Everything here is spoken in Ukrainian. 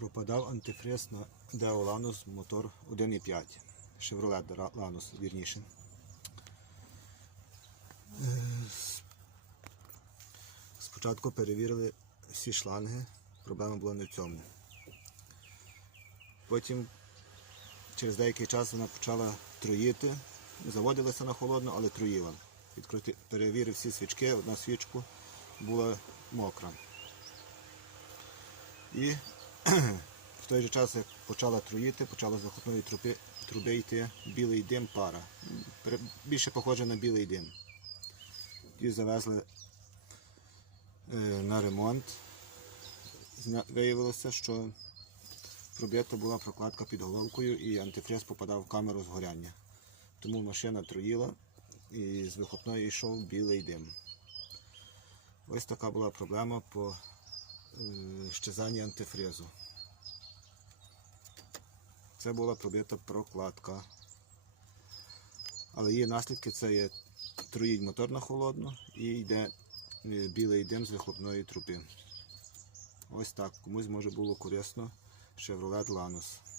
Пропадав антифриз на Deo Lanus мотор 1.5. Chevrolet Lanus, вірніше. Е, Спочатку перевірили всі шланги, проблема була не в цьому. Потім через деякий час вона почала труїти. Заводилася на холодно, але труїла. Відкрити, перевірив всі свічки, одна свічку була мокра. І в той же час, як почала труїти, почала з вихлопної труби, труби йти білий дим пара. Більше похоже на білий дим. І завезли е, на ремонт. Виявилося, що пробита була прокладка під головкою і антифриз попадав в камеру згоряння. Тому машина труїла і з вихлопної йшов білий дим. Ось така була проблема по е, щезанні антифризу. Це була пробита прокладка. Але її наслідки це є троїть мотор на холодно і йде е, білий дим з вихлопної трупи. Ось так. Комусь може було корисно Chevrolet Lanus.